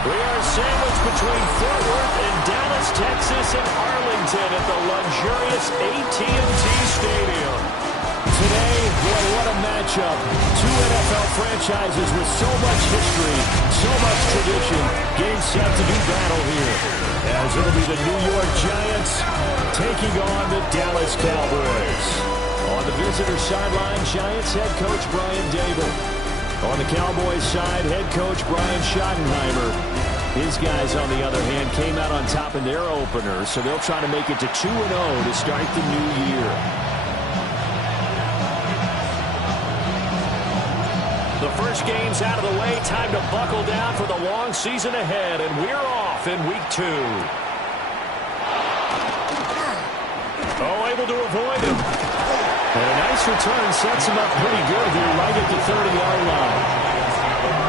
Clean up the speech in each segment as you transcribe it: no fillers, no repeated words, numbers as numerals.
We are sandwiched between Fort Worth and Dallas, Texas, and Arlington at the luxurious AT&T Stadium. Today, boy, what a matchup. Two NFL franchises with so much history, so much tradition, getting set to do battle here. As it'll be the New York Giants taking on the Dallas Cowboys. On the visitor sideline, Giants head coach Brian Dable. On the Cowboys side, head coach Brian Schottenheimer. His guys, on the other hand, came out on top in their opener, so they'll try to make it to 2-0 to start the new year. The first game's out of the way. Time to buckle down for the long season ahead, and we're off in week 2. Oh, able to avoid him. And a nice return sets him up pretty good here right at the 30-yard line.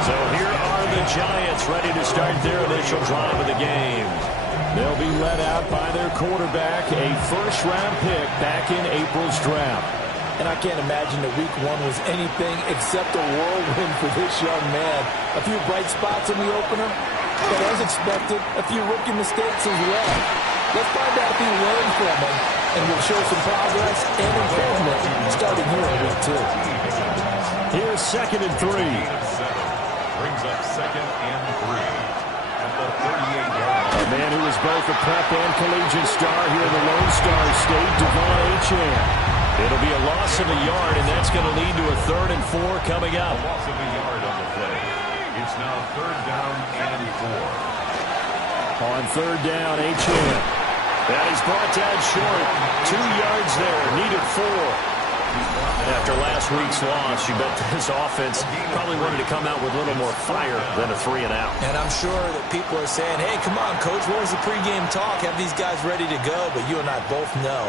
So here are the Giants ready to start their initial drive of the game. They'll be led out by their quarterback, a first-round pick back in April's draft. And I can't imagine that week 1 was anything except a whirlwind for this young man. A few bright spots in the opener, but as expected, a few rookie mistakes as well. Let's find out if he learned from them, and will show some progress and improvement starting here in week 2. Here's 2nd and 3. Brings up 2nd and 3 at the 38-yard line. A man who was both a prep and collegiate star here in the Lone Star State, Devon Achane. It'll be a loss of a yard, and that's going to lead to a 3rd and 4 coming up. A loss of a yard on the play. It's now 3rd down and 4. On 3rd down, Achane. That is brought down short. 2 yards there, needed 4. After last week's loss, you bet this offense probably wanted to come out with a little more fire than a 3-and-out. And I'm sure that people are saying, hey, come on, Coach, what was the pregame talk? Have these guys ready to go? But you and I both know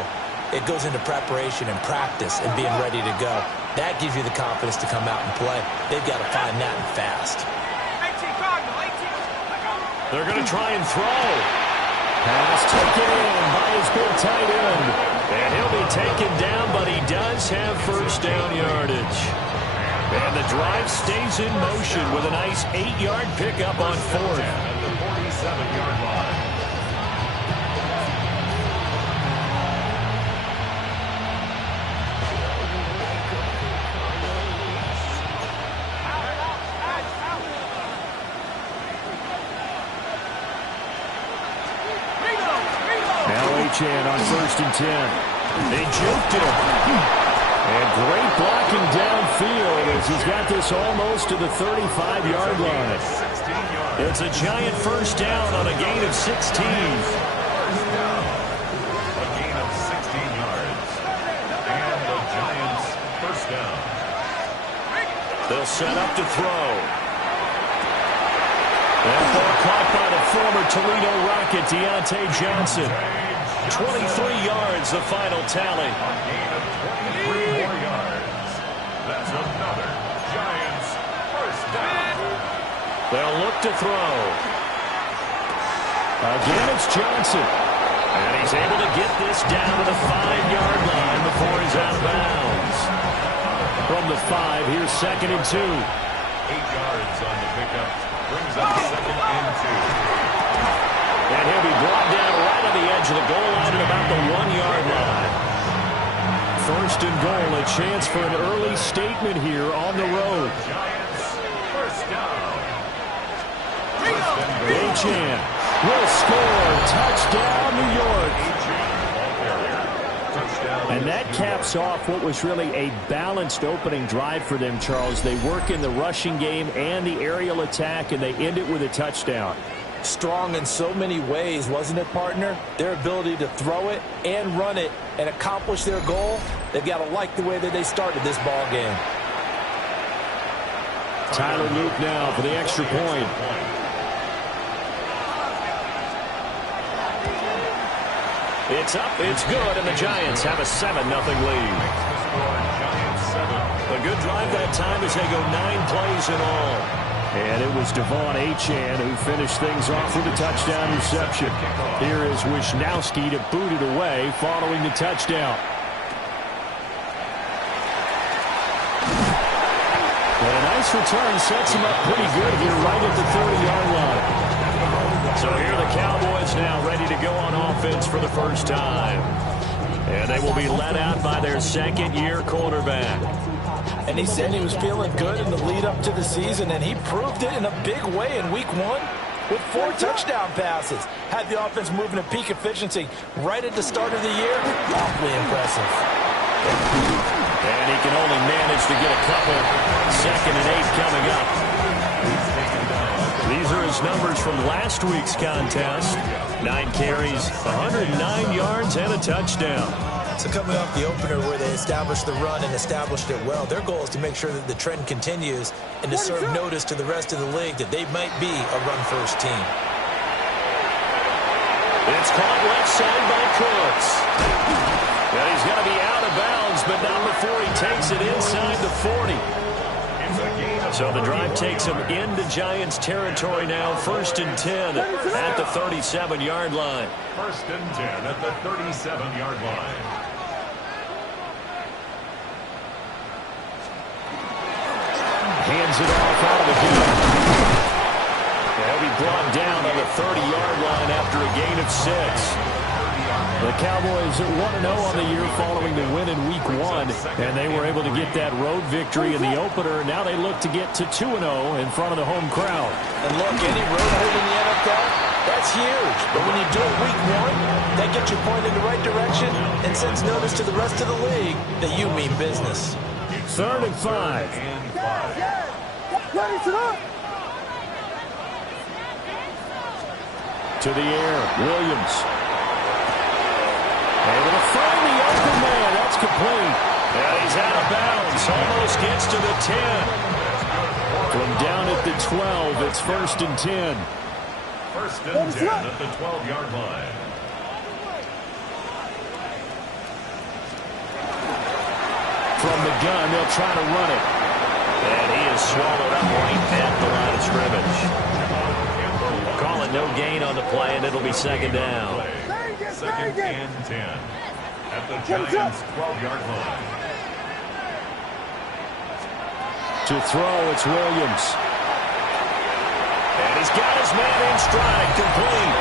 it goes into preparation and practice and being ready to go. That gives you the confidence to come out and play. They've got to find that and fast. They're going to try and throw. Pass taken in by his big tight end. And he'll be taken down, but he does have first down yardage. And the drive stays in motion with a nice 8-yard pickup on 4th. At the 47-yard line. Achane on 1st and 10. They juked him. And great blocking downfield as he's got this almost to the 35-yard line. It's a Giant first down on a gain of 16. A gain of 16 yards. And the Giants first down. They'll set up to throw. That ball caught by the former Toledo Rocket, Deontay Johnson. 23 yards, the final tally. A gain of 23 more yards. That's another Giants first down. They'll look to throw. Again, it's Johnson. And he's able to get this down to the 5-yard line before he's out of bounds. From the 5, here's 2nd and 2. 8 yards on the pickup. Brings up 2nd and 2. And he'll be brought down right on the edge of the goal line at about the 1-yard line. 1st and goal, a chance for an early statement here on the road. Giants first down. Achane will score. Touchdown, New York. And that caps off what was really a balanced opening drive for them, Charles. They work in the rushing game and the aerial attack, and they end it with a touchdown. Strong in so many ways, wasn't it, partner? Their ability to throw it and run it and accomplish their goal, they've got to like the way that they started this ball game. Tyler Luke now for the extra point. It's up, it's good, and the Giants have a 7-0 lead. Giants 7. A good drive that time as they go 9 plays in all. And it was Devon Achane who finished things off with a touchdown reception. Here is Wisnowski to boot it away following the touchdown. And a nice return sets him up pretty good here right at the 30-yard line. So here the Cowboys now ready to go on offense for the first time. And they will be led out by their second-year quarterback. And he said he was feeling good in the lead up to the season, and he proved it in a big way in week 1 with 4 touchdown passes. Had the offense moving at peak efficiency right at the start of the year. Awfully impressive. And he can only manage to get a couple. 2nd and 8 coming up. These are his numbers from last week's contest. 9 carries, 109 yards, and a touchdown. So coming off the opener where they established the run and established it well, their goal is to make sure that the trend continues and to serve notice to the rest of the league that they might be a run-first team. It's caught left side by Cooks. And he's going to be out of bounds, but not before he takes it inside the 40. So the drive takes him into Giants territory now. 1st and 10 at the 37-yard line. 1st and 10 at the 37-yard line. Hands it off out of the gun. He'll be brought down on the 30-yard line after a gain of 6. The Cowboys are 1-0 on the year following the win in week 1, and they were able to get that road victory in the opener. Now they look to get to 2-0 in front of the home crowd. And look, any road win in the NFL, that's huge. But when you do it week 1, that gets you pointed in the right direction and sends notice to the rest of the league that you mean business. 3rd and 5. To the air, Williams. Able to find the open man. That's complete. And he's out of bounds. Almost gets to the 10. From down at the 12, it's 1st and 10. 1st and 10 at the 12-yard line. From the gun, they'll try to run it. And he is swallowed up right at the line of scrimmage. Call it no gain on the play, and it'll be 2nd down. 2nd and 10 at the Giants' 12-yard line. To throw, it's Williams. And he's got his man in stride, complete.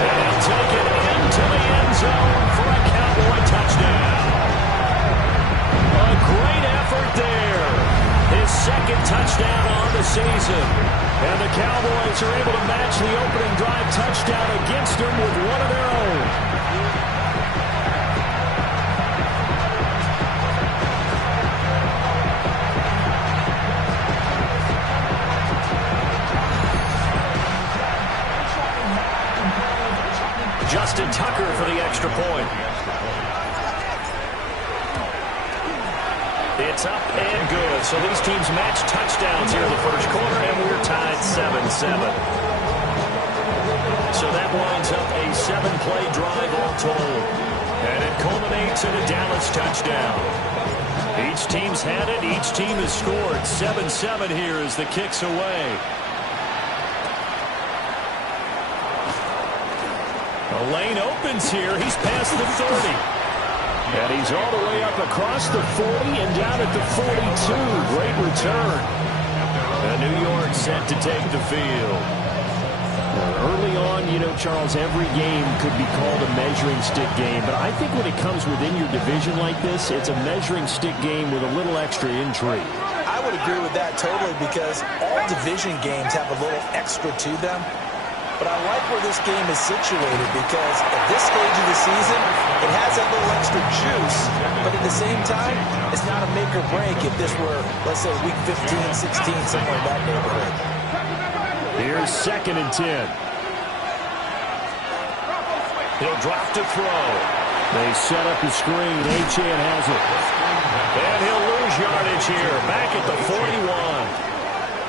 And he'll take it into the end zone for a Cowboy touchdown. A great effort there. His 2nd touchdown on the season. And the Cowboys are able to match the opening drive touchdown against them with one of their own. Justin Tucker for the extra point. It's up and good. So these teams match touchdowns here in the first quarter, and we're tied 7-7. So that winds up a 7-play drive all told. And it culminates in a Dallas touchdown. Each team's had it. Each team has scored. 7-7 here as the kick's away. The lane opens here. He's past the 30. And he's all the way up across the 40 and down at the 42. Great return. And New York set to take the field. Early on, you know, Charles, every game could be called a measuring stick game. But I think when it comes within your division like this, it's a measuring stick game with a little extra intrigue. I would agree with that totally because all division games have a little extra to them. But I like where this game is situated because at this stage of the season, it has that little extra juice. But at the same time, it's not a make or break if this were, let's say, week 15, 16, somewhere in that neighborhood. Here's 2nd and 10. He'll drop to throw. They set up the screen. Achane has it. And he'll lose yardage here. Back at the 41.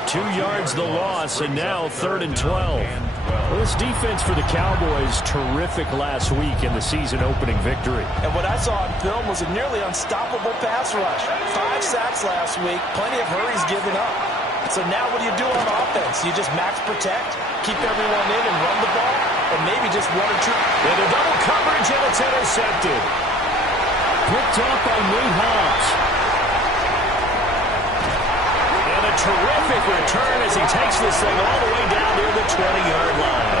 2 yards the loss, and now 3rd and 12. Well, this defense for the Cowboys, terrific last week in the season-opening victory. And what I saw on film was a nearly unstoppable pass rush. 5 sacks last week, plenty of hurries given up. So now what do you do on offense? You just max protect, keep everyone in and run the ball, or maybe just one or two. And a double coverage, and it's intercepted. Picked up by Nate Hobbs. And a terrific return as he takes this thing all the way down near the 20-yard line.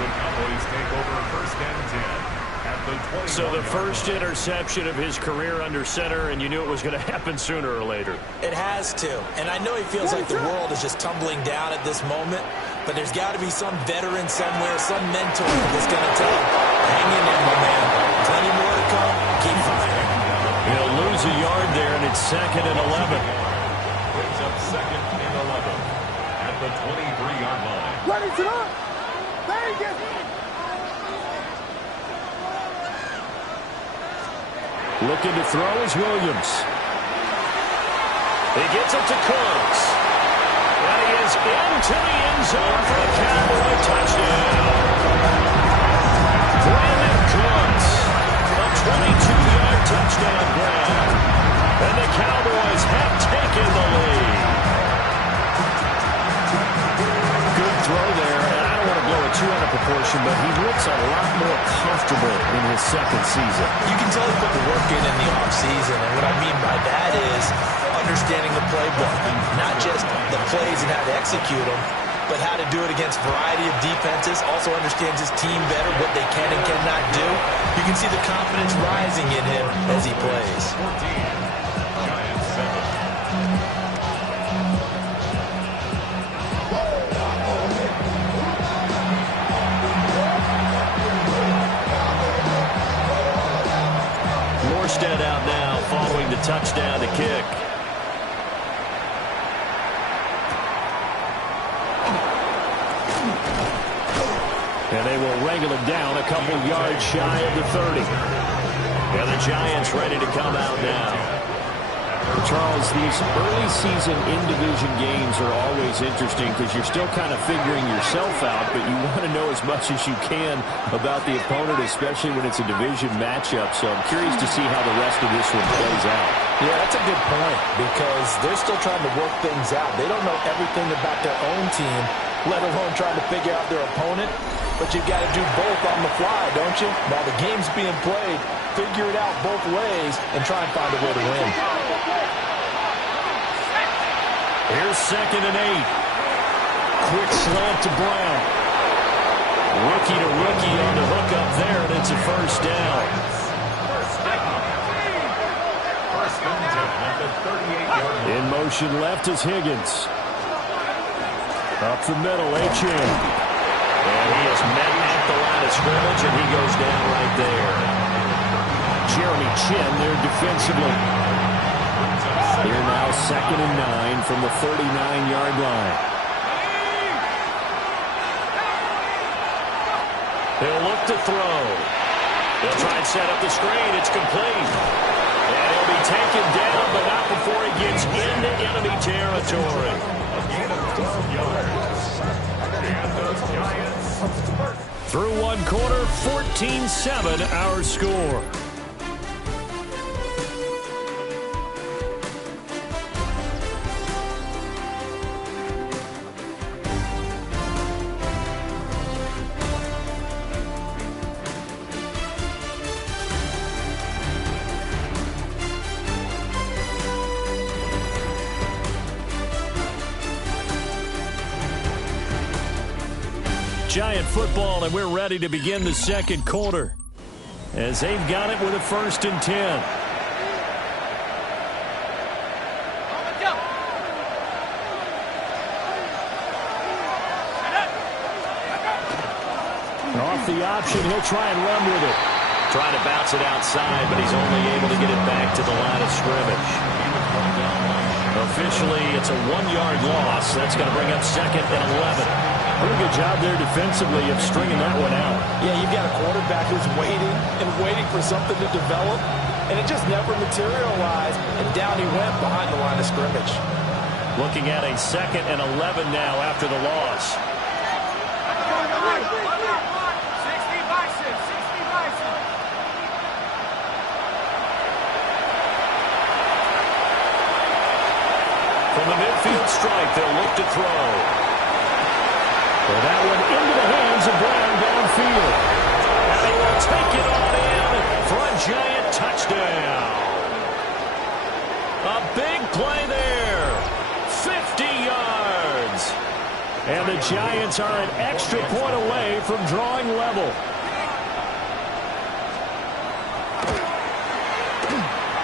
The Cowboys take over first and 10. So the first interception of his career under center, and you knew it was going to happen sooner or later. It has to. And I know he feels like the world is just tumbling down at this moment, but there's got to be some veteran somewhere, some mentor that's going to tell him, hang in there, my man. Plenty more to come. Keep firing. He'll lose a yard there, and it's 2nd and 11. Brings up 2nd and 11 at the 23-yard line. What is it up? Thank you. Looking to throw is Williams. He gets it to Cooks. And he is into the end zone for a Cowboy touchdown. Brandon Cooks, a 22-yard touchdown grab. And the Cowboys have taken the lead. Good throw there, and I don't want to blow it too out of proportion, but he looks a lot more comfortable in his second season. You can tell he put the work in the offseason, and what I mean by that is understanding the playbook, not just the plays and how to execute them, but how to do it against a variety of defenses, also understands his team better, what they can and cannot do. You can see the confidence rising in him as he plays. 14. Giants 7. Morstead out now following the touchdown to kick. And they will wrangle him down a couple yards shy of the 30. And the Giants ready to come out now. Charles, these early season in-division games are always interesting because you're still kind of figuring yourself out, but you want to know as much as you can about the opponent, especially when it's a division matchup. So I'm curious to see how the rest of this one plays out. Yeah, that's a good point because they're still trying to work things out. They don't know everything about their own team, let alone trying to figure out their opponent. But you've got to do both on the fly, don't you? While the game's being played, figure it out both ways and try and find a way to win. Here's 2nd and 8. Quick slant to Brown. Rookie to rookie on the hook up there, and it's a first down. First and 10 at the 38-yard line. In motion left is Higgins. Up the middle, Achane. And he is met at the line of scrimmage, and he goes down right there. Jeremy Chin there defensively. Here now 2nd and 9 from the 39-yard line. They'll look to throw. They'll try and set up the screen. It's complete. And he'll be taken down, but not before he gets into enemy territory. A gain of 12 yards. And the Giants. Through one quarter, 14-7 our score. Giant football, and we're ready to begin the second quarter as they've got it with a 1st and 10. And off the option, he'll try and run with it. Trying to bounce it outside, but he's only able to get it back to the line of scrimmage. Officially, it's a 1-yard loss. That's going to bring up 2nd and 11. Pretty good job there defensively of stringing that one out. Yeah, you've got a quarterback who's waiting and waiting for something to develop, and it just never materialized, and down he went behind the line of scrimmage. Looking at a 2nd and 11 now after the loss. They'll look to throw. Well, that one into the hands of Brown downfield. And he will take it on in for a Giant touchdown. A big play there. 50 yards. And the Giants are an extra point away from drawing level.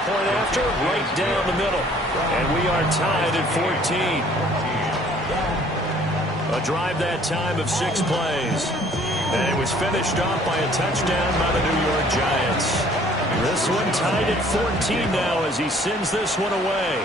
Point after, right down the middle. And we are tied at 14. A drive that time of 6 plays. And it was finished off by a touchdown by the New York Giants. This one tied at 14 now as he sends this one away.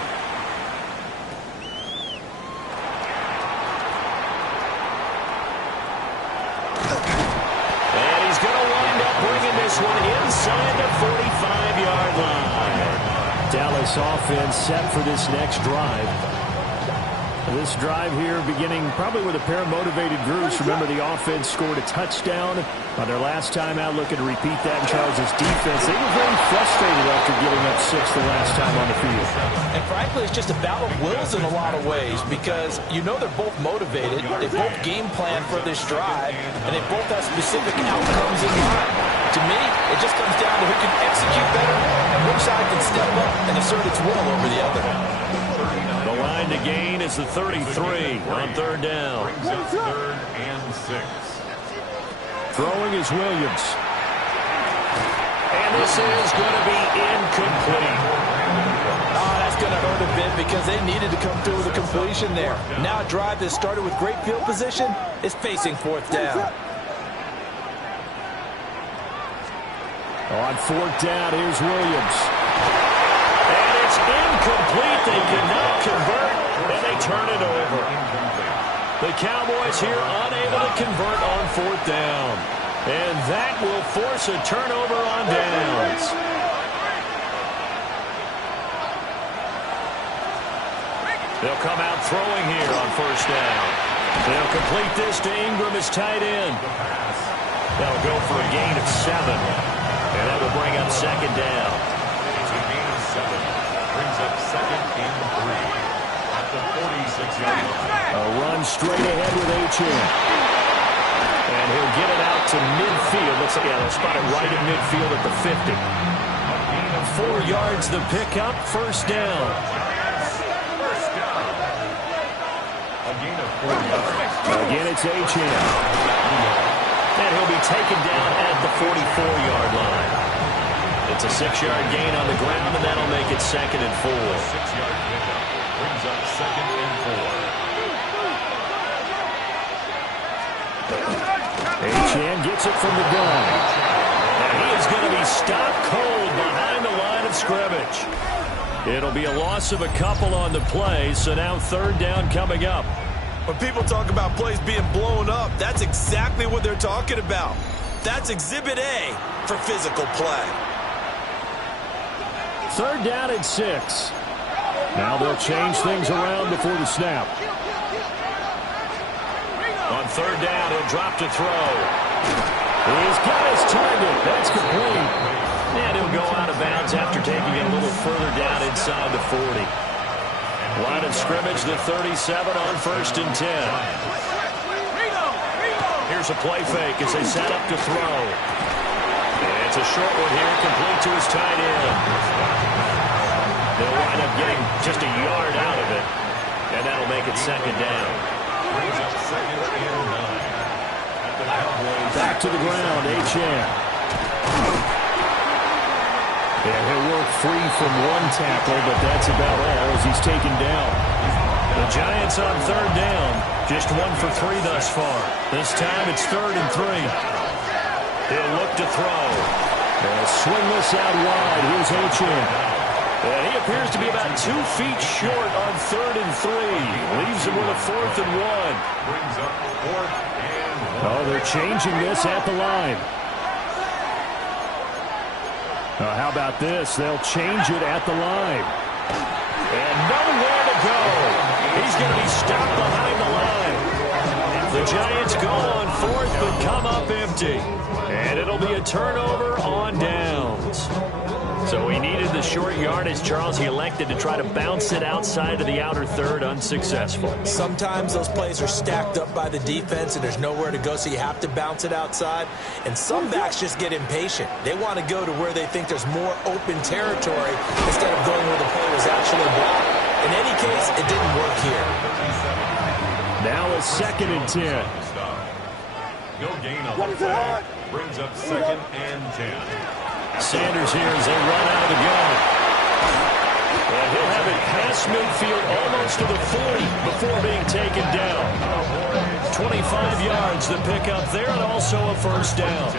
And he's going to wind up bringing this one inside the 45-yard line. Dallas offense set for this next drive. This drive here beginning probably with a pair of motivated groups. Remember, the offense scored a touchdown on their last time out, looking to repeat that in Charles' defense. They were very frustrated after giving up 6 the last time on the field. And frankly, it's just a battle of wills in a lot of ways because you know they're both motivated. They both game plan for this drive, and they both have specific outcomes in mind. To me, it just comes down to who can execute better and which side can step up and assert its will over the other. The line to gain is the 33 on third down. Brings up 3rd and 6. Throwing is Williams. And this is going to be incomplete. Oh, that's going to hurt a bit because they needed to come through with a completion there. Now a drive that started with great field position is facing 4th down. On 4th down, here's Williams. And it's incomplete. They cannot convert, and they turn it over. The Cowboys here unable to convert on 4th down. And that will force a turnover on downs. They'll come out throwing here on 1st down. They'll complete this to Ingram as tight end. They'll go for a gain of 7. And that will bring up 2nd down. It's a gain of 7. Brings up 2nd and 3 at the 46-yard line. A run straight ahead with Achane. And he'll get it out to midfield. Looks like they'll spot it right at midfield at the 50. 4 yards the pickup, 1st down. First down. A gain of 4 yards. Again, it's Achane. And he'll be taken down at the 44-yard line. It's a 6-yard gain on the ground, and that'll make it 2nd and 4. 6-yard pickup brings up 2nd and 4. Achane gets it from the gun. And he is going to be stopped cold behind the line of scrimmage. It'll be a loss of a couple on the play, so now 3rd down coming up. When people talk about plays being blown up, that's exactly what they're talking about. That's Exhibit A for physical play. 3rd down and 6. Now they'll change things around before the snap. On 3rd down, he'll drop to throw. He's got his target. That's complete. And he'll go out of bounds after taking it a little further down inside the 40. Line of scrimmage, the 37 on 1st and 10. Here's a play fake as they set up to throw. And it's a short one here, complete to his tight end. They'll wind up getting just a yard out of it. And that'll make it 2nd down. Brings up 2nd and 9. At the Cowboys. Back to the ground, Achane. And he'll work free from one tackle, but that's about all as he's taken down. The Giants on 3rd down, just 1 for 3 thus far. This time it's 3rd and 3. He'll look to throw. And swing this out wide. Here's Achane. And he appears to be about 2 feet short on 3rd and 3. Leaves him with a 4th and 1. Brings up 4th and 1. Oh, they're changing this at the line. How about this? They'll change it at the line. And nowhere to go. He's going to be stopped behind the line. The Giants go on 4th but come up empty. And it'll be a turnover on downs. So he needed the short yardage, Charles. He elected to try to bounce it outside of the outer third, unsuccessful. Sometimes those plays are stacked up by the defense and there's nowhere to go, so you have to bounce it outside. And some backs just get impatient. They want to go to where they think there's more open territory instead of going where the play was actually blocked. In any case, it didn't work here. Now a 2nd and 10. No gain on the play. Brings up 2nd and 10. Sanders here as they run out of the gun. And he'll have it past midfield almost to the 40 before being taken down. 25 yards the pickup there, and also a first down.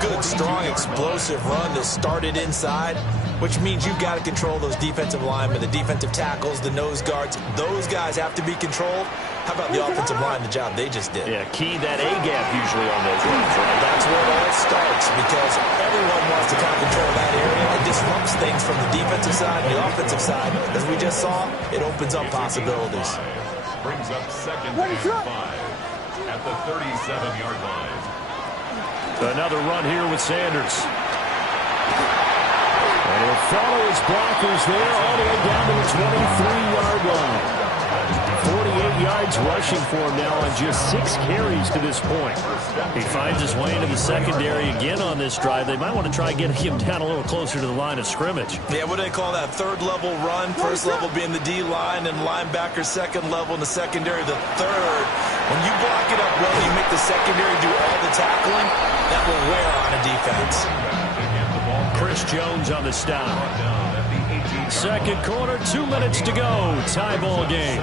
Good, strong, explosive run that started inside, which means you've got to control those defensive linemen, the defensive tackles, the nose guards. Those guys have to be controlled. How about the offensive line, the job they just did? Yeah, key that A-gap usually on those runs, right? That's where it all starts because everyone wants to kind of control that area. It disrupts things from the defensive side and the offensive side. As we just saw, it opens up possibilities. Brings up 2nd and 5 at the 37-yard line. Another run here with Sanders. And he'll follow his blockers there all the way down to the 23-yard line. 48 yards rushing for him now on just 6 carries to this point. He finds his way into the secondary again on this drive. They might want to try getting him down a little closer to the line of scrimmage. Yeah, what do they call that? 3rd level run. 1st level being the D-line and linebacker, 2nd level in the secondary, the 3rd. When you block it up well, you make the secondary do all the tackling, that will wear on a defense. Chris Jones on the stop. 2nd quarter, 2 minutes to go. Tie ball game.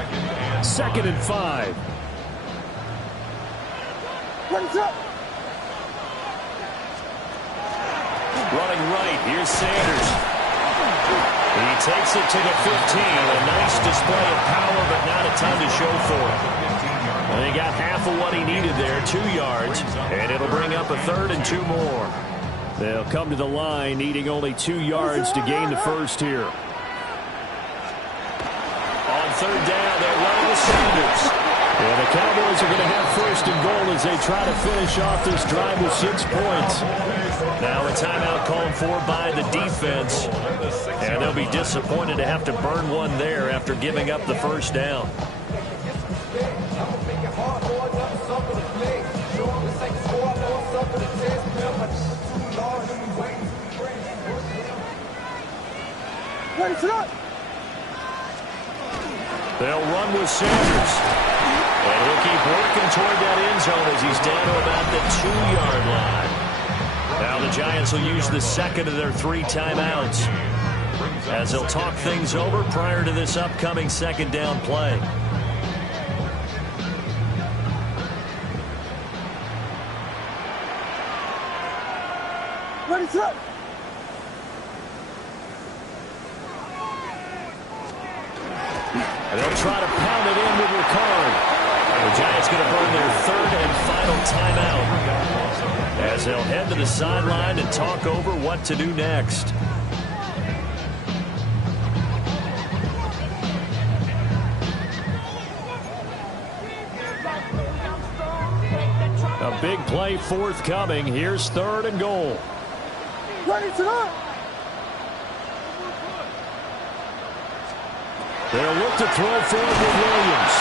2nd and 5. Running right, here's Sanders. He takes it to the 15. A nice display of power, but not a ton to show for it. And he got half of what he needed there, 2 yards. And it'll bring up a 3rd and 2 more. They'll come to the line, needing only 2 yards to gain the first here. On 3rd down, they're running with Sanders. And the Cowboys are going to have 1st and goal as they try to finish off this drive with 6 points. Now a timeout called for by the defense. And they'll be disappointed to have to burn one there after giving up the first down. They'll run with Sanders. And he'll keep working toward that end zone as he's down to about the 2-yard line. Now the Giants will use the 2nd of their 3 timeouts as they'll talk things over prior to this upcoming 2nd down play. Ready, set. And they'll try to pound it in with Ricard. The Giants going to burn their 3rd and final timeout as they'll head to the sideline and talk over what to do next. A big play forthcoming. Here's 3rd and goal. Ready, set. They'll look to throw forward with Williams.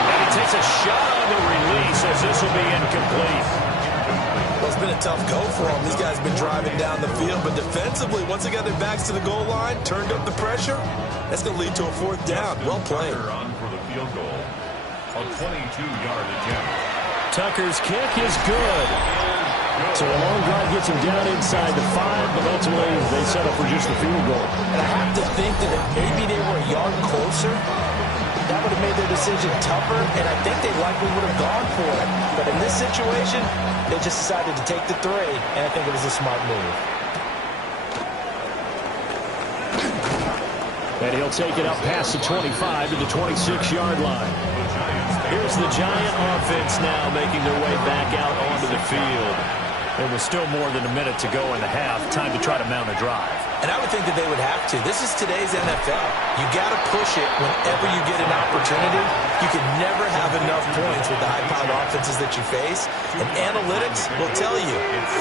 And he takes a shot on the release as this will be incomplete. Well, it's been a tough go for them. These guys have been driving down the field, but defensively, once they got their backs to the goal line, turned up the pressure, that's going to lead to a 4th down. Well played. On for the field goal. A 22-yard attempt. Tucker's kick is good. So a long drive gets him down inside the 5, but ultimately they settle for just the field goal. And I have to think that if maybe they were a yard closer, that would have made their decision tougher, and I think they likely would have gone for it. But in this situation, they just decided to take the 3, and I think it was a smart move. And he'll take it up past the 25 to the 26-yard line. Here's the Giant offense now making their way back out onto the field. There was still more than a minute to go in the half. Time to try to mount a drive. And I would think that they would have to. This is today's NFL. You got to push it whenever you get an opportunity. You can never have enough points with the high-powered offenses that you face. And analytics will tell you,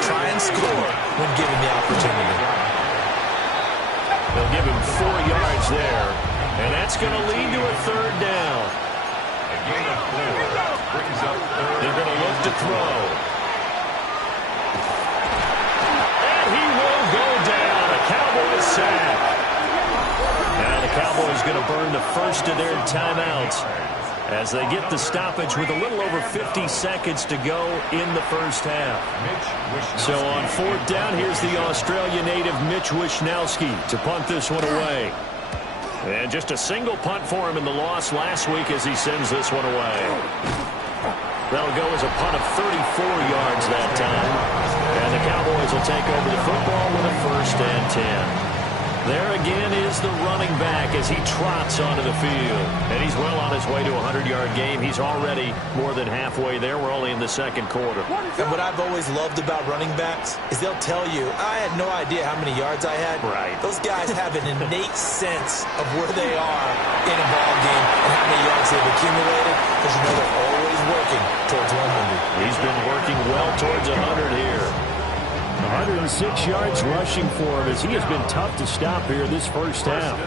try and score when given the opportunity. They'll give him 4 yards there, and that's going to lead to a third down. A gain of 4 brings up third. They're going to look to throw. And he will go down. A Cowboys sack. Now the Cowboys going to burn the first of their timeouts as they get the stoppage with a little over 50 seconds to go in the first half. So on 4th down, here's the Australia native Mitch Wishnowsky to punt this one away. And just a single punt for him in the loss last week as he sends this one away. That'll go as a punt of 34 yards that time. And the Cowboys will take over the football with a 1st and 10. There again is the running back as he trots onto the field. And he's well on his way to a 100-yard game. He's already more than halfway there. We're only in the 2nd quarter. And what I've always loved about running backs is they'll tell you, I had no idea how many yards I had. Right. Those guys have an innate sense of where they are in a ball game and how many yards they've accumulated, because you know they're always working towards 100. He's been working well towards 100 here. 106 yards rushing for him as he has been tough to stop here this first half.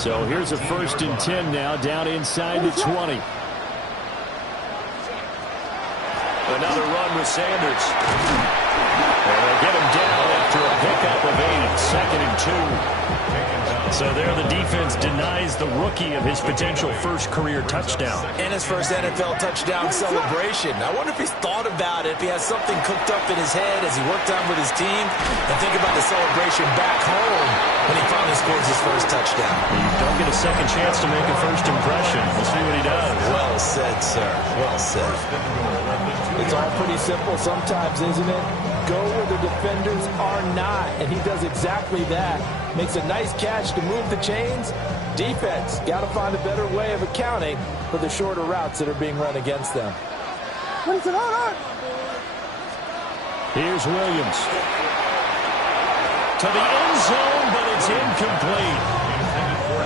So here's a 1st and 10 now, down inside the 20. Another run with Sanders. And they'll get him down after a pickup of 8, 2nd and 2. So there the defense denies the rookie of his potential first career touchdown. And his first NFL touchdown celebration. I wonder if he's thought about it, if he has something cooked up in his head as he worked on with his team. And think about the celebration back home when he finally scores his first touchdown. You don't get a second chance to make a first impression. We'll see what he does. Well said, sir. Well said. It's all pretty simple sometimes, isn't it? Go where the defenders are not, and he does exactly that. Makes a nice catch to move the chains. Defense, got to find a better way of accounting for the shorter routes that are being run against them. Here's Williams. To the end zone, but it's incomplete.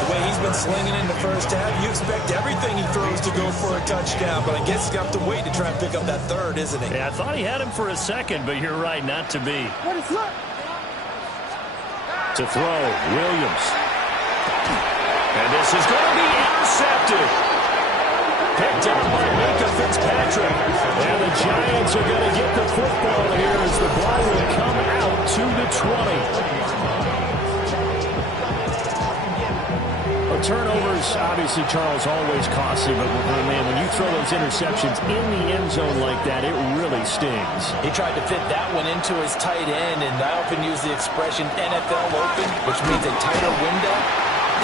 The way he's been slinging in the first half, you expect everything he throws to go for a touchdown, but I guess he's got to wait to try and pick up that third, isn't he? Yeah, I thought he had him for a second, but you're right, not to be. To throw, Williams. And this is going to be intercepted. Picked up by Micah Fitzpatrick. And the Giants are going to get the football here as the ball will come out to the 20. Turnovers, obviously, Charles, always costly, but man, when you throw those interceptions in the end zone like that, it really stings. He tried to fit that one into his tight end, and I often use the expression NFL open, which means a tighter window.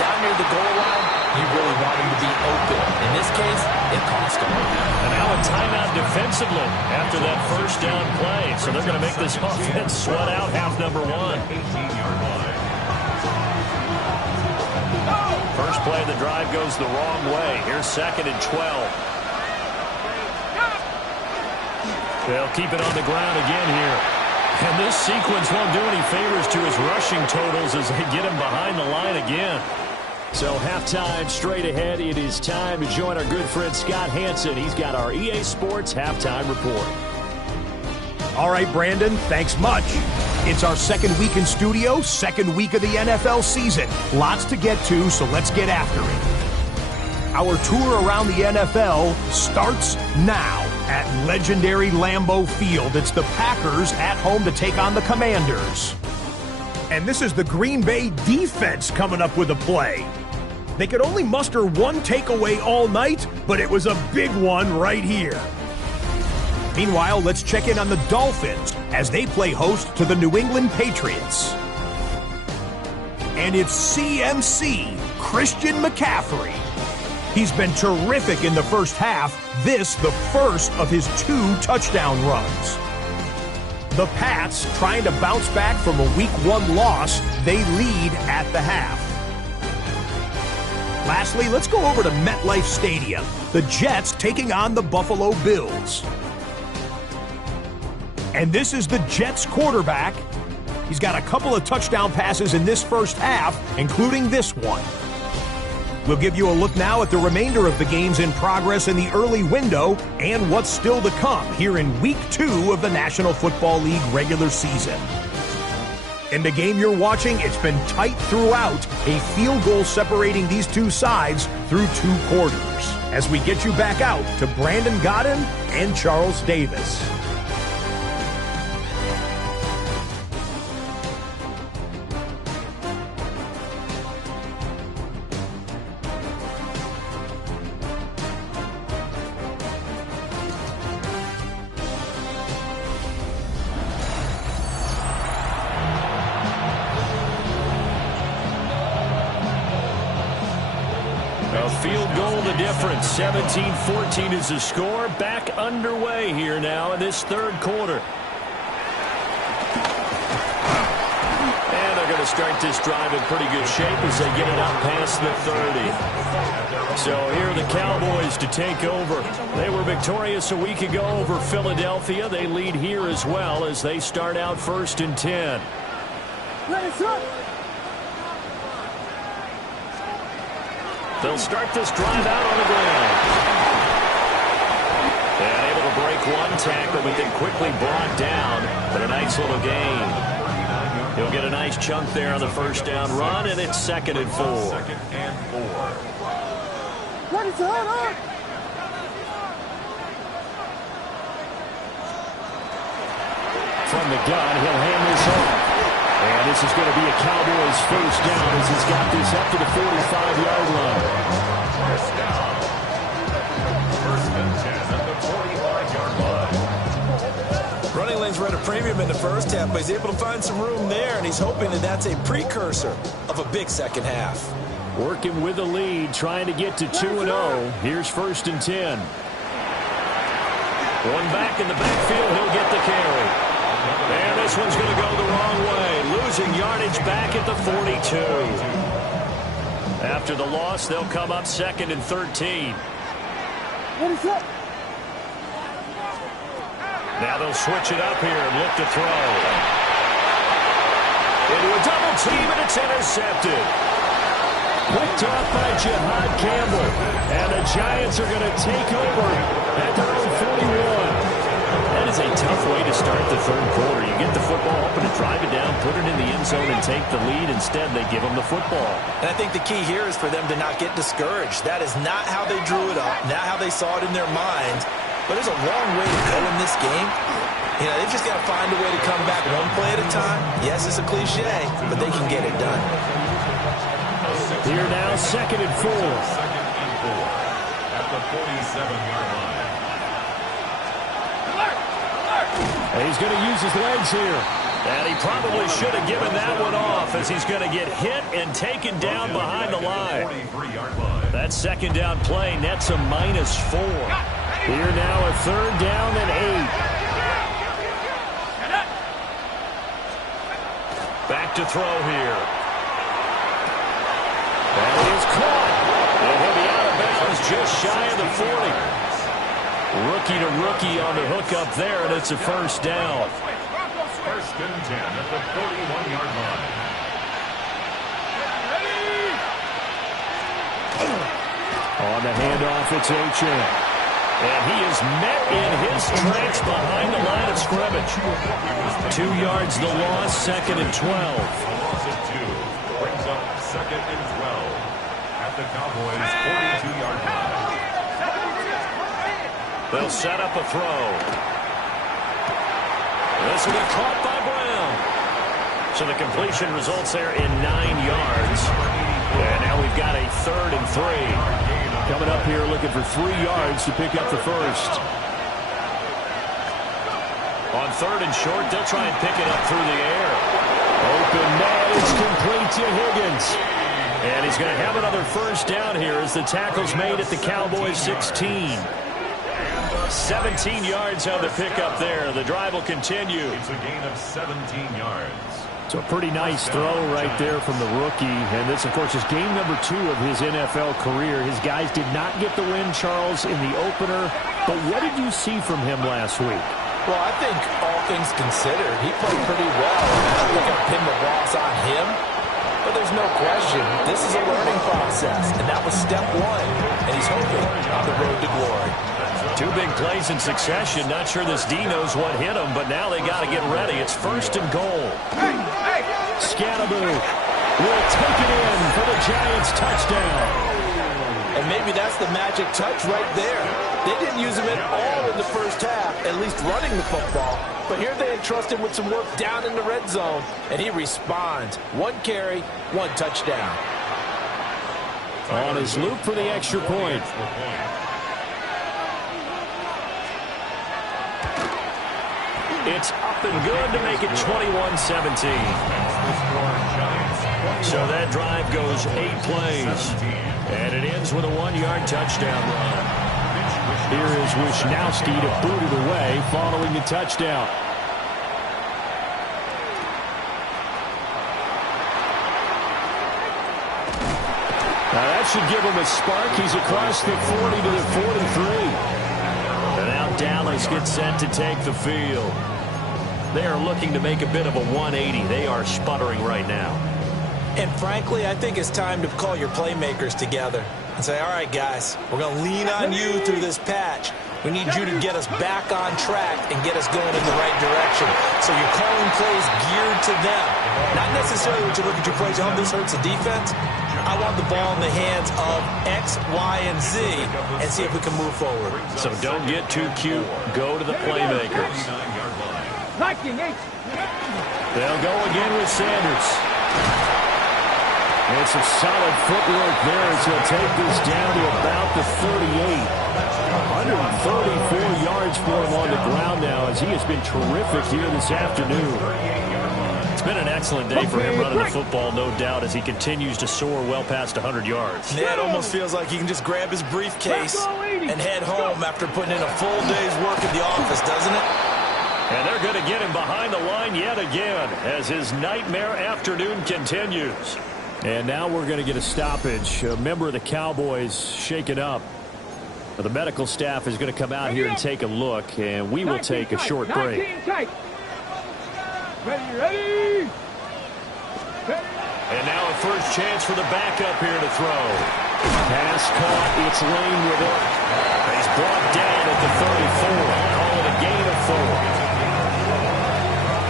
Down near the goal line, you really want him to be open. In this case, it cost him. And now a timeout defensively after that first down play. So they're going to make this offense sweat out half number 1. 18-yard line. First play of the drive goes the wrong way. Here's 2nd and 12. They'll keep it on the ground again here. And this sequence won't do any favors to his rushing totals as they get him behind the line again. So halftime straight ahead. It is time to join our good friend Scott Hansen. He's got our EA Sports halftime report. All right, Brandon, thanks much. It's our 2nd week in studio, 2nd week of the NFL season. Lots to get to, so let's get after it. Our tour around the NFL starts now at legendary Lambeau Field. It's the Packers at home to take on the Commanders. And this is the Green Bay defense coming up with a play. They could only muster one takeaway all night, but it was a big one right here. Meanwhile, let's check in on the Dolphins as they play host to the New England Patriots. And it's CMC, Christian McCaffrey. He's been terrific in the first half, this the first of his 2 touchdown runs. The Pats, trying to bounce back from a Week 1 loss, they lead at the half. Lastly, let's go over to MetLife Stadium. The Jets taking on the Buffalo Bills. And this is the Jets quarterback. He's got a couple of touchdown passes in this first half, including this one. We'll give you a look now at the remainder of the games in progress in the early window and what's still to come here in Week 2 of the National Football League regular season. In the game you're watching, it's been tight throughout, a field goal separating these two sides through 2 quarters. As we get you back out to Brandon Godden and Charles Davis. A field goal the difference. 17-14 is the score. Back underway here now in this 3rd quarter. And they're going to start this drive in pretty good shape as they get it up past the 30. So here are the Cowboys to take over. They were victorious a week ago over Philadelphia. They lead here as well as they start out 1st and 10. They'll start this drive out on the ground. And able to break 1 tackle, but then quickly brought down. But a nice little gain. He'll get a nice chunk there on the 1st down run, and it's 2nd and 4. From the gun, he'll hand this off. And this is going to be a Cowboys 1st down as he's got this up to the 45-yard line. 1st down. 1st and 10 at the 45-yard line. Running lanes were at a premium in the 1st half, but he's able to find some room there, and he's hoping that that's a precursor of a big 2nd half. Working with the lead, trying to get to 2-0. Here's 1st and 10. One back in the backfield, he'll get the carry. And this one's going to go the wrong way. Losing yardage back at the 42. After the loss, they'll come up 2nd and 13. Now they'll switch it up here and look to throw. Into a double team, and it's intercepted. Picked off by Jihad Campbell. And the Giants are going to take over at their own 41. That is a tough way to start the 3rd quarter. You get the football, hoping to drive it down, put it in the end zone, and take the lead. Instead, they give them the football. And I think the key here is for them to not get discouraged. That is not how they drew it up, not how they saw it in their minds. But there's a long way to go in this game. You know, they've just got to find a way to come back 1 play at a time. Yes, it's a cliche, but they can get it done. Here now, 2nd and 4. 2nd and 4 at the 47-yard line. And he's going to use his legs here. And he probably should have given that one off as he's going to get hit and taken down behind the line. That 2nd down play nets a -4. Here now a 3rd down and 8. Back to throw here. And he is caught. And he'll be out of bounds just shy of the 40. Rookie to rookie on the hook up there, and it's a 1st down. 1st and 10 at the 41-yard line. On the handoff, it's Achane. And he is met in his tracks behind the line of scrimmage. 2 yards the loss, 2nd and 12. Loss of 2 brings up 2nd and 12 at the Cowboys' 42-yard line. They'll set up a throw. This will be caught by Brown. So the completion results there in 9 yards. And now we've got a 3rd and 3. Coming up here looking for 3 yards to pick up the 1st. On 3rd and short, they'll try and pick it up through the air. Open man, it's complete to Higgins. And he's going to have another 1st down here as the tackle's made at the Cowboys 16. 17 yards on the pickup there. The drive will continue. It's a gain of 17 yards. So a pretty nice throw right there from the rookie. And this, of course, is game number 2 of his NFL career. His guys did not get the win, Charles, in the opener. But what did you see from him last week? Well, I think all things considered, he played pretty well. I'm not going to pin the loss on him. But there's no question, this is a learning process. And that was step 1. And he's hoping on the road to glory. 2 big plays in succession. Not sure this D knows what hit him, but now they got to get ready. It's 1st and goal. Scannaboo will take it in for the Giants touchdown. And maybe that's the magic touch right there. They didn't use him at all in the first half, at least running the football. But here they entrust him with some work down in the red zone, and he responds. 1 carry, 1 touchdown. On his loop for the extra point. It's up and good to make it 21-17. So that drive goes 8 plays. And it ends with a 1-yard touchdown run. Here is Wishnowski to boot it away following the touchdown. Now that should give him a spark. He's across the 40 to the 43. And now Dallas gets set to take the field. They are looking to make a bit of a 180. They are sputtering right now. And frankly, I think it's time to call your playmakers together and say, all right, guys, we're going to lean on you through this patch. We need you to get us back on track and get us going in the right direction. So you're calling plays geared to them. Not necessarily what you look at your plays, oh, this hurts the defense. I want the ball in the hands of X, Y, and Z and see if we can move forward. So don't get too cute. Go to the playmakers. They'll go again with Sanders. And some solid footwork there as he'll take this down to about the 38. 134 yards for him on the ground now as he has been terrific here this afternoon. It's been an excellent day for him running the football, no doubt, as he continues to soar well past 100 yards. Yeah, it almost feels like he can just grab his briefcase and head home after putting in a full day's work at the office, doesn't it? And they're going to get him behind the line yet again as his nightmare afternoon continues. And now we're going to get a stoppage. A member of the Cowboys shaken up. The medical staff is going to come out here and take a look, and we will take a short break. Ready. And now a first chance for the backup here to throw. Pass caught. It's Lane with it. He's brought down at the 34. Call it a gain of 4.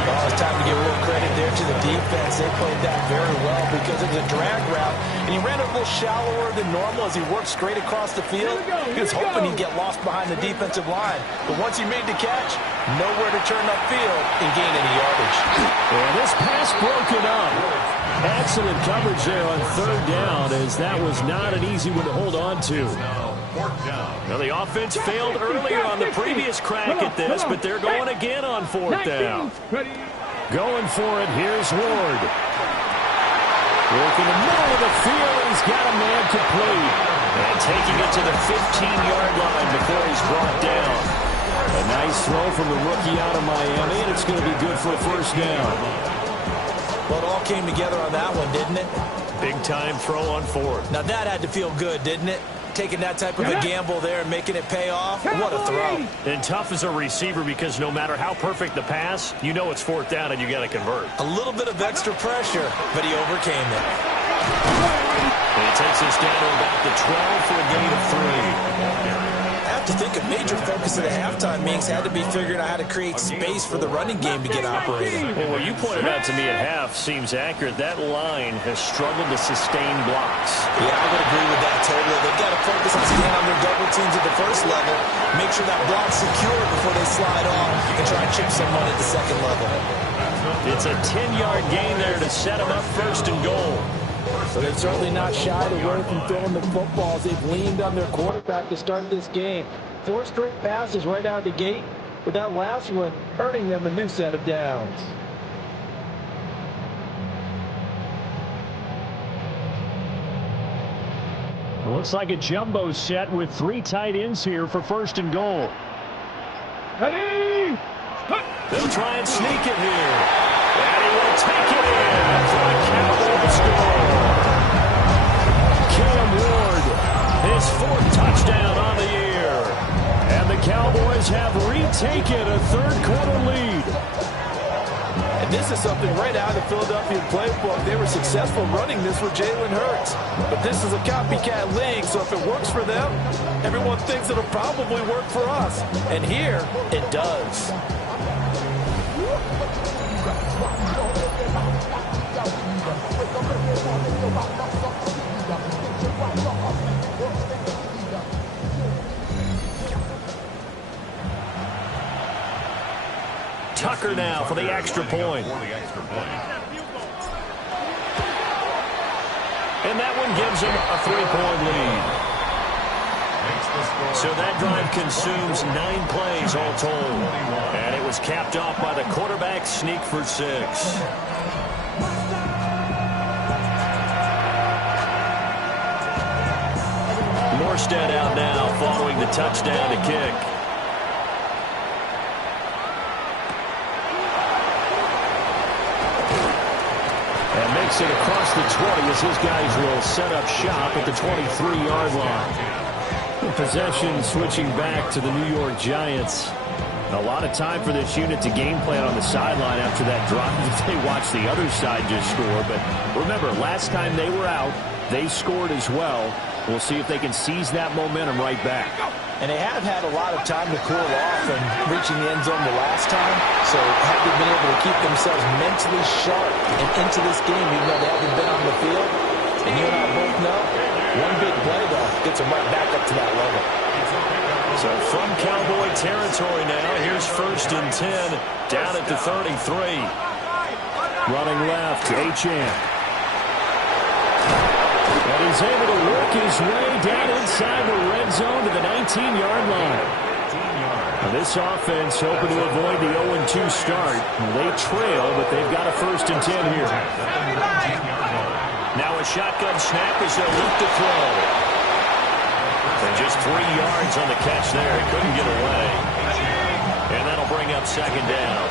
Well, it's time to give a little credit there to the defense. They played that very well because it was a drag route, and he ran a little shallower than normal as he worked straight across the field. He was hoping he'd get lost behind the defensive line, but once he made the catch, nowhere to turn upfield and gain any yardage. And this pass broken up. Excellent coverage there on 3rd down, as that was not an easy one to hold on to. Now the offense failed earlier on the previous crack at this, but they're going again on 4th down. Going for it, here's Ward. Working the middle of the field, he's got a man complete. And taking it to the 15-yard line before he's brought down. A nice throw from the rookie out of Miami, and it's going to be good for a 1st down. Well, it all came together on that one, didn't it? Big-time throw on 4th. Now that had to feel good, didn't it? Taking that type of a gamble there and making it pay off. What a throw. And tough as a receiver because no matter how perfect the pass, you know it's 4th down and you got to convert. A little bit of extra pressure, but he overcame it. And he takes us down to about the 12 for a gain of 3. I have to think a major focus of the halftime meetings had to be figuring out how to create space for the running game to get operating. Well, what you pointed out to me at half seems accurate. That line has struggled to sustain blocks. Yeah, I would agree with that totally. They've got to focus on staying on their double teams at the first level, make sure that block's secure before they slide off and try and chip someone at the second level. It's a 10-yard gain there to set them up 1st and goal. So they've certainly not shied away from throwing the footballs. They've leaned on their quarterback to start this game. 4 straight passes right out of the gate, with that last one earning them a new set of downs. Looks like a jumbo set with 3 tight ends here for 1st and goal. Ready. They'll try and sneak it here. And he will take it in for a Cowboys score. Cam Ward, his 4th touchdown on the year. And the Cowboys have retaken a 3rd quarter lead. And this is something right out of the Philadelphia playbook. They were successful running this with Jalen Hurts. But this is a copycat league, so if it works for them, everyone thinks it'll probably work for us. And here, it does. Tucker now for the extra point. And that one gives him a 3-point lead. So that drive consumes 9 plays all told. And it was capped off by the quarterback sneak for 6. Morstead out now following the touchdown to kick. And makes it across the 20 as his guys will set up shop at the 23-yard line. Possession switching back to the New York Giants. A lot of time for this unit to game plan on the sideline after that drive as they watch the other side just score. But remember, last time they were out, they scored as well. We'll see if they can seize that momentum right back. And they have had a lot of time to cool off and reaching the end zone the last time. So have they been able to keep themselves mentally sharp and into this game even though they haven't been on the field? And you and I both know, one big play, though, gets them right back up to that level. So from Cowboy territory now, here's 1st and 10, down at the 33. Running left, Achane. And he's able to work his way down inside the red zone to the 19-yard line. Now this offense hoping to avoid the 0-2 start. They trail, but they've got a 1st and 10 here. Now a shotgun snap as they'll look to throw. And just 3 yards on the catch there. He couldn't get away. And that'll bring up 2nd down.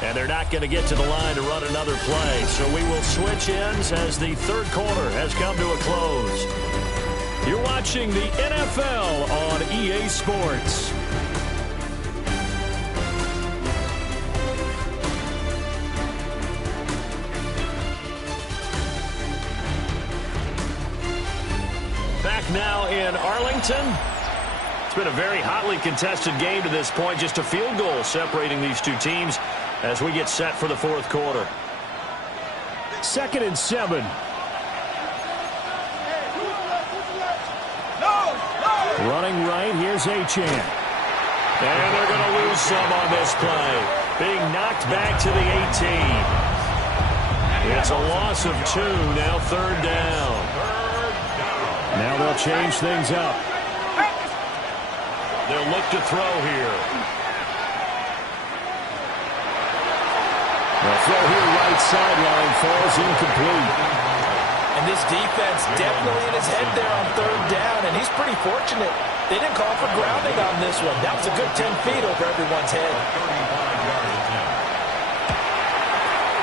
And they're not going to get to the line to run another play. So we will switch ends as the 3rd quarter has come to a close. You're watching the NFL on EA Sports. Back now in Arlington. It's been a very hotly contested game to this point. Just a field goal separating these two teams as we get set for the 4th quarter. 2nd and 7. Running right, here's Achane. And they're going to lose some on this play. Being knocked back to the 18. It's a loss of 2, now 3rd down. Now they'll change things up. They'll look to throw here. The throw here right sideline falls incomplete. And this defense definitely in his head there on 3rd down, and he's pretty fortunate. They didn't call for grounding on this one. That was a good 10 feet over everyone's head.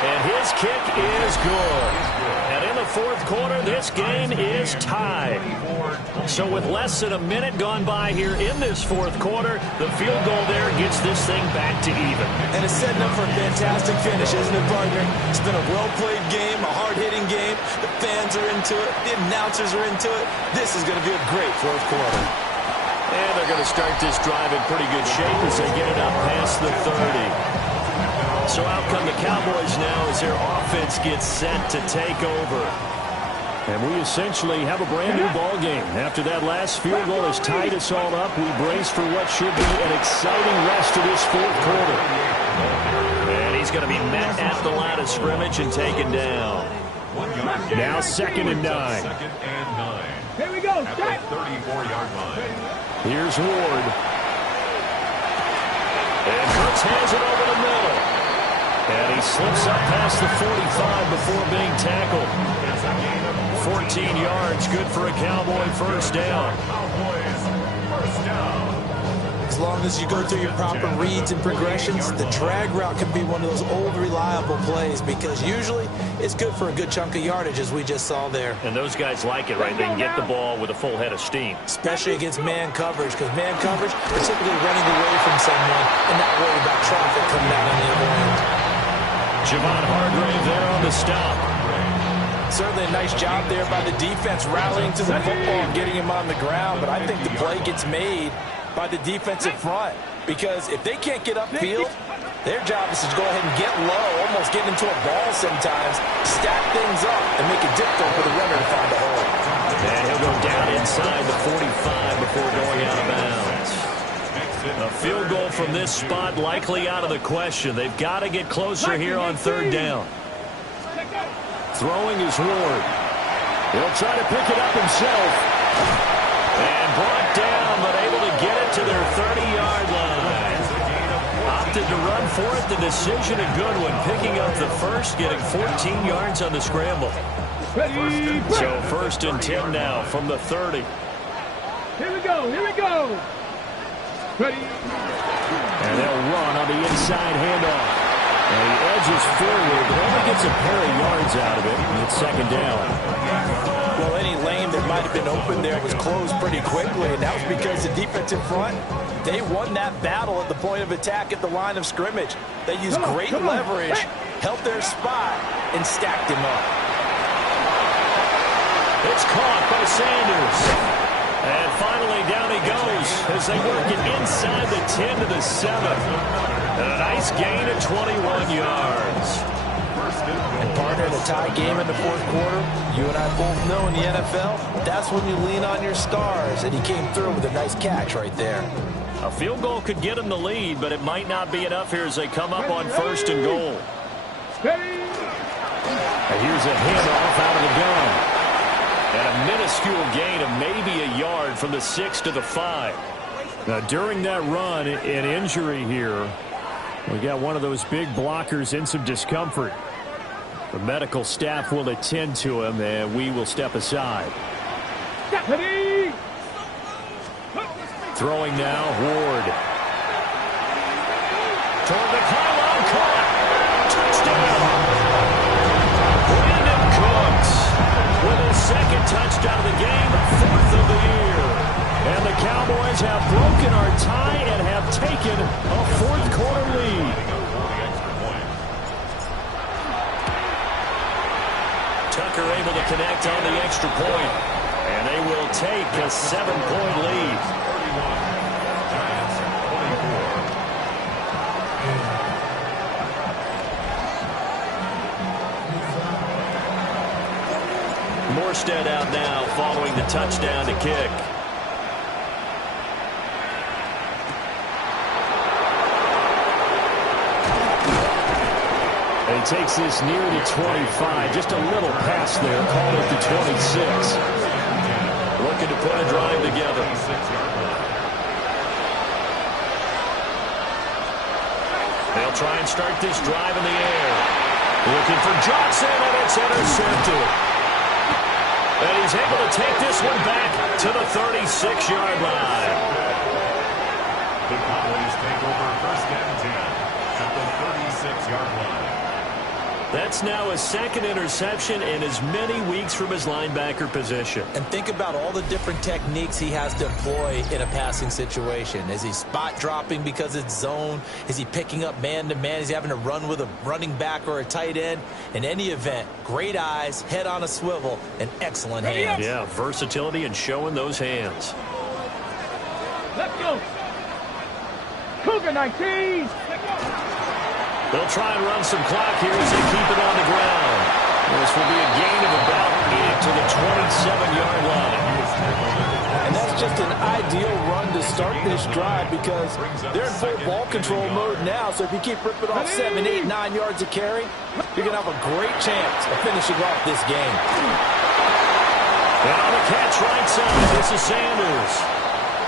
And his kick is good. And in the 4th quarter, this game is tied. So with less than a minute gone by here in this 4th quarter, the field goal there gets this thing back to even. And it's setting up for a fantastic finish, isn't it, partner? It's been a well-played game, a hard-hitting game. The fans are into it. The announcers are into it. This is going to be a great 4th quarter. And they're going to start this drive in pretty good shape as they get it up past the 30. So out come the Cowboys now as their offense gets set to take over. And we essentially have a brand new ball game. After that last field goal has tied us all up, we brace for what should be an exciting rest of this 4th quarter. And he's going to be met at the line of scrimmage and taken down. Now 2nd and 9. Here we go. At the 34-yard line. Here's Ward. And Kurtz hands it over the middle. And he slips up past the 45 before being tackled. 14 yards, good for a Cowboy 1st down. As long as you go through your proper reads and progressions, the drag route can be one of those old reliable plays because usually it's good for a good chunk of yardage as we just saw there. And those guys like it, right? They can get the ball with a full head of steam. Especially against man coverage because man coverage, they're typically running away from someone and not worried about traffic coming out on the other end. Javon Hargrave there on the stop. Certainly a nice job there by the defense rallying to the football and getting him on the ground, but I think the play gets made by the defensive front because if they can't get upfield, their job is to go ahead and get low, almost get into a ball sometimes, stack things up, and make it difficult for the runner to find a hole. And he'll go down inside the 45 before going out of bounds. A field goal from this spot likely out of the question. They've got to get closer here on third down. Throwing is Ward. He'll try to pick it up himself. And brought down, but able to get it to their 30-yard line. Opted to run for it. The decision a good one. Picking up the first, getting 14 yards on the scramble. So first and 10 now from the 30. Here we go. Here we go. Ready. And they'll run on the inside handoff. And he edges forward, but only gets a pair of yards out of it. And it's second down. Well, any lane that might have been open there was closed pretty quickly, and that was because the defensive front, they won that battle at the point of attack at the line of scrimmage. They used great leverage, held their spot, and stacked him up. It's caught by Sanders. And finally down he goes as they work it inside the 10 to the 7. And a nice gain of 21 yards. And partner, in a tie game in the fourth quarter, you and I both know in the NFL, that's when you lean on your stars, and he came through with a nice catch right there. A field goal could get him the lead, but it might not be enough here as they come up on first and goal. And here's a handoff out of the gun. And a minuscule gain of maybe a yard from the 6 to the 5. Now, during that run, an injury here. We got one of those big blockers in some discomfort. The medical staff will attend to him, and we will step aside. Throwing now, Ward. Toward the pylon, caught. Touchdown. Brandon Cooks with his second touchdown of the game, fourth of the year. And the Cowboys have broken our tie and have taken a fourth quarter lead. Tucker able to connect on the extra point. And they will take a 7-point lead. 31. Giants 24. Morstead out now following the touchdown to kick. And he takes this near the 25. Just a little pass there. Called it the 26. Looking to put a drive together. They'll try and start this drive in the air. Looking for Johnson, and it's intercepted. And he's able to take this one back to the 36-yard line. The Cowboys take over first and 10 at the 36-yard line. That's now his second interception in as many weeks from his linebacker position. And think about all the different techniques he has to employ in a passing situation. Is he spot dropping because it's zone? Is he picking up man-to-man? Is he having to run with a running back or a tight end? In any event, great eyes, head on a swivel, and excellent hands. Yeah, versatility and showing those hands. Let's go. Cougar 19. They'll try and run some clock here as they keep it on the ground. This will be a gain of about 8 to the 27-yard line. And that's just an ideal run to start this drive because they're in full ball control mode now. So if you keep ripping off 7, 8, 9 yards of carry, you're going to have a great chance of finishing off this game. And on the catch right side, this is Sanders.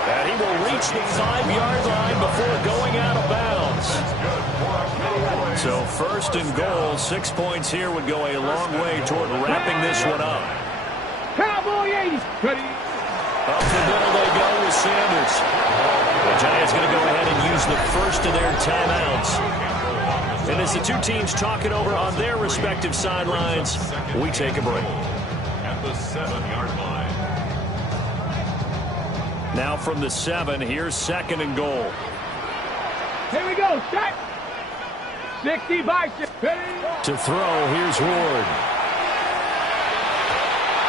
And he will reach the 5-yard line before going out of bounds. So first and goal, 6 points here would go a long way toward wrapping this one up. Cowboy 80. Ready. Up the middle they go with Sanders. The Giants going to go ahead and use the first of their timeouts. And as the two teams talk it over on their respective sidelines, we take a break. At the 7-yard line. Now from the 7, here's second and goal. Here we go. Set. 60 by 6. To throw, here's Ward.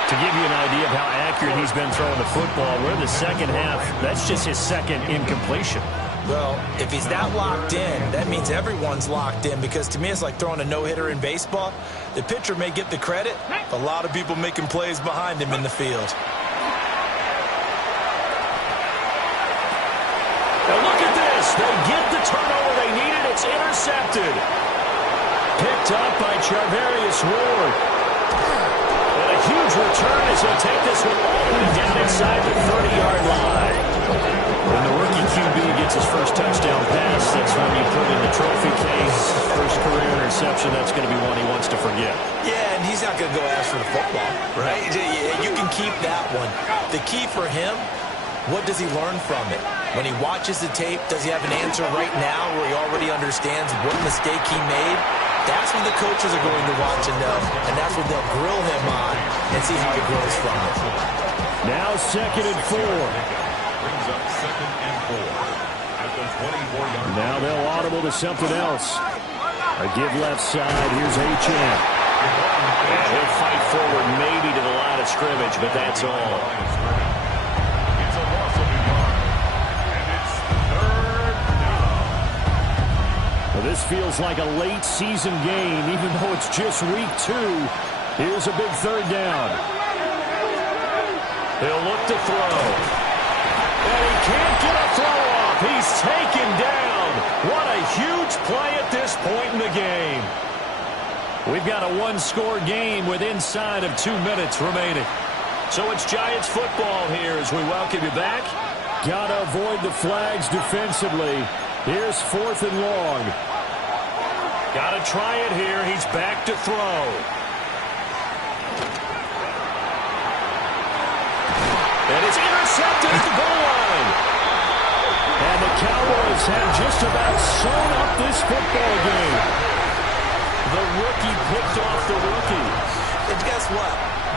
To give you an idea of how accurate he's been throwing the football, we're in the second half. That's just his second incompletion. Well, if he's that locked in, that means everyone's locked in because to me it's like throwing a no-hitter in baseball. The pitcher may get the credit, a lot of people making plays behind him in the field. Now look at this. They get the turnover they needed. It's intercepted. Picked up by Charvarius Ward. And a huge return as he'll take this one all the way down inside the 30-yard line. When the rookie QB gets his first touchdown pass, that's when you put in the trophy case. First career interception, that's going to be one he wants to forget. Yeah, and he's not going to go ask for the football, right? You can keep that one. The key for him, what does he learn from it? When he watches the tape, does he have an answer right now where he already understands what mistake he made? That's what the coaches are going to watch and know, and that's what they'll grill him on and see how he grows from it. Now 2nd and 4. Brings up 2nd and 4 at the 24-yard line. Now they'll audible to something else. A give left side. Here's Achane. And he'll fight forward maybe to the line of scrimmage, but that's all. It's a loss of a yard, and it's 3rd down. Well, this feels like a late season game, even though it's just week 2. Here's a big 3rd down. He'll look to throw. And he can't get a throw off. He's taken down. What a huge play at this point in the game. We've got a one-score game with inside of 2 minutes remaining. So it's Giants football here as we welcome you back. Got to avoid the flags defensively. Here's 4th and long. Got to try it here. He's back to throw. And it's intercepted at the goal line. And the Cowboys have just about sewn up this football game. The rookie picked off the rookie. And guess what?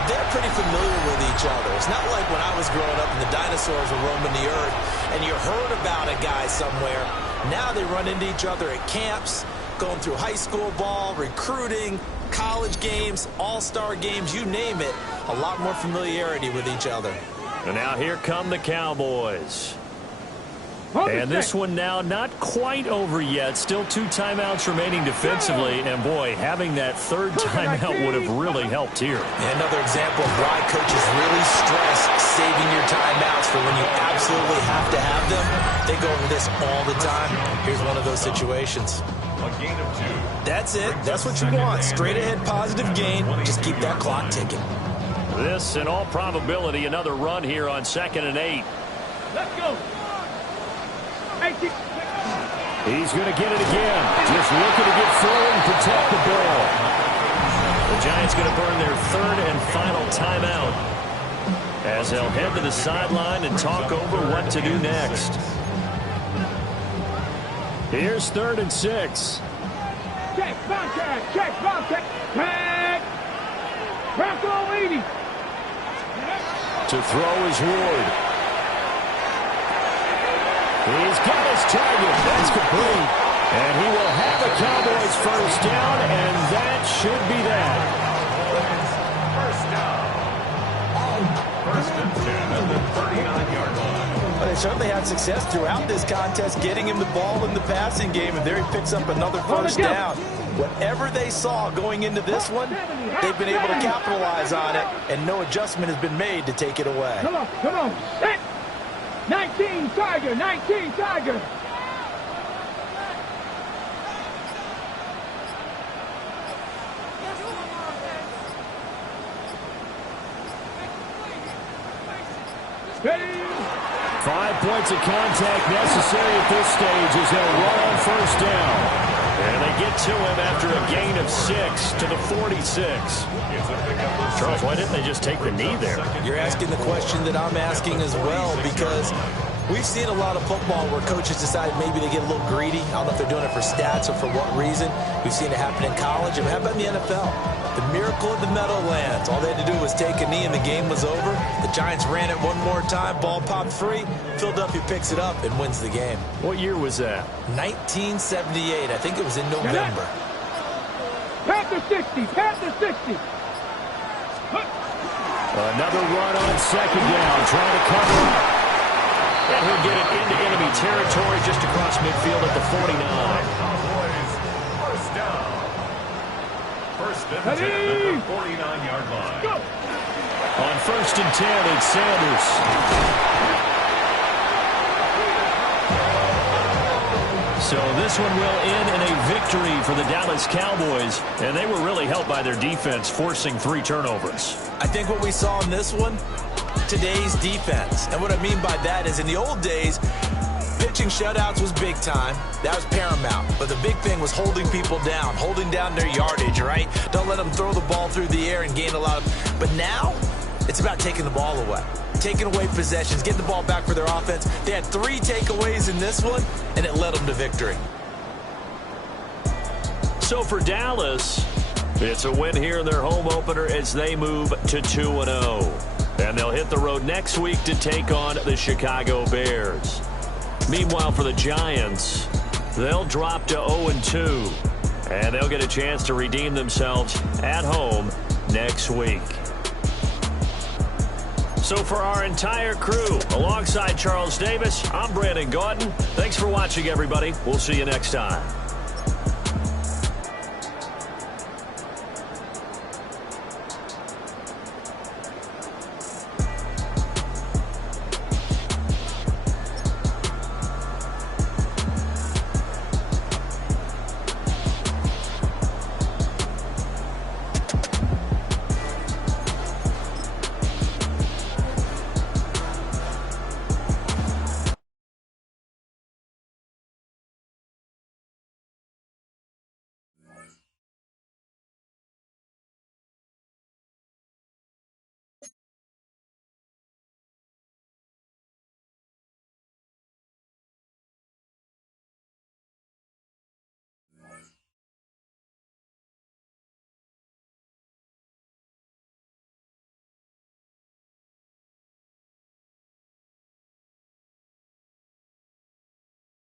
They're pretty familiar with each other. It's not like when I was growing up and the dinosaurs were roaming the earth and you heard about a guy somewhere. Now they run into each other at camps, going through high school ball, recruiting, college games, all-star games, you name it. A lot more familiarity with each other. And now here come the Cowboys. And this one now not quite over yet. Still 2 timeouts remaining defensively. And, boy, having that 3rd timeout would have really helped here. And another example of why coaches really stress saving your timeouts for when you absolutely have to have them. They go over this all the time. Here's one of those situations. A gain of 2. That's it. That's what you want. Straight ahead positive gain. Just keep that clock ticking. This, in all probability, another run here on 2nd and 8. Let's go. He's going to get it again. Just looking to get through and protect the ball. The Giants going to burn their 3rd and final timeout as they'll head to the sideline and talk over what to do next. Here's 3rd and 6. Check, contact, check, contact, tag. Bronco 80. To throw is Ward. He's got his target. That's complete. And he will have a Cowboys 1st down, and that should be that. 1st down. 1st and 10 at the 39-yard line. Well, they certainly had success throughout this contest getting him the ball in the passing game, and there he picks up another 1st down. Whatever they saw going into this one, they've been able to capitalize on it, and no adjustment has been made to take it away. Come on, come on. Set. 19 Tiger, 19 Tiger. Ready. 5 points of contact necessary at this stage as they'll run on 1st down. And they get to him after a gain of 6 to the 46. Charles, why didn't they just take the knee there? You're asking the question that I'm asking as well, because we've seen a lot of football where coaches decide maybe they get a little greedy. I don't know if they're doing it for stats or for what reason. We've seen it happen in college. And how about in the NFL? The miracle of the Meadowlands. All they had to do was take a knee and the game was over. The Giants ran it one more time. Ball popped free. Philadelphia picks it up and wins the game. What year was that? 1978. I think it was in November. Panther 60, Panther 60. Another run on 2nd down, trying to cover up. And he'll get it into enemy territory just across midfield at the 49. Cowboys 1st down. 1st and 10 at the 49-yard line. Go. On 1st and 10, it's Sanders. So this one will end in a victory for the Dallas Cowboys, and they were really helped by their defense, forcing 3 turnovers. I think what we saw in this one, today's defense. And what I mean by that is in the old days, pitching shutouts was big time. That was paramount. But the big thing was holding people down, holding down their yardage, right? Don't let them throw the ball through the air and gain a lot of... But now, it's about taking the ball away. Taking away possessions, getting the ball back for their offense. They had 3 takeaways in this one, and it led them to victory. So for Dallas, it's a win here in their home opener as they move to 2-0. And they'll hit the road next week to take on the Chicago Bears. Meanwhile, for the Giants, they'll drop to 0-2. And they'll get a chance to redeem themselves at home next week. So for our entire crew, alongside Charles Davis, I'm Brandon Gaudin. Thanks for watching, everybody. We'll see you next time.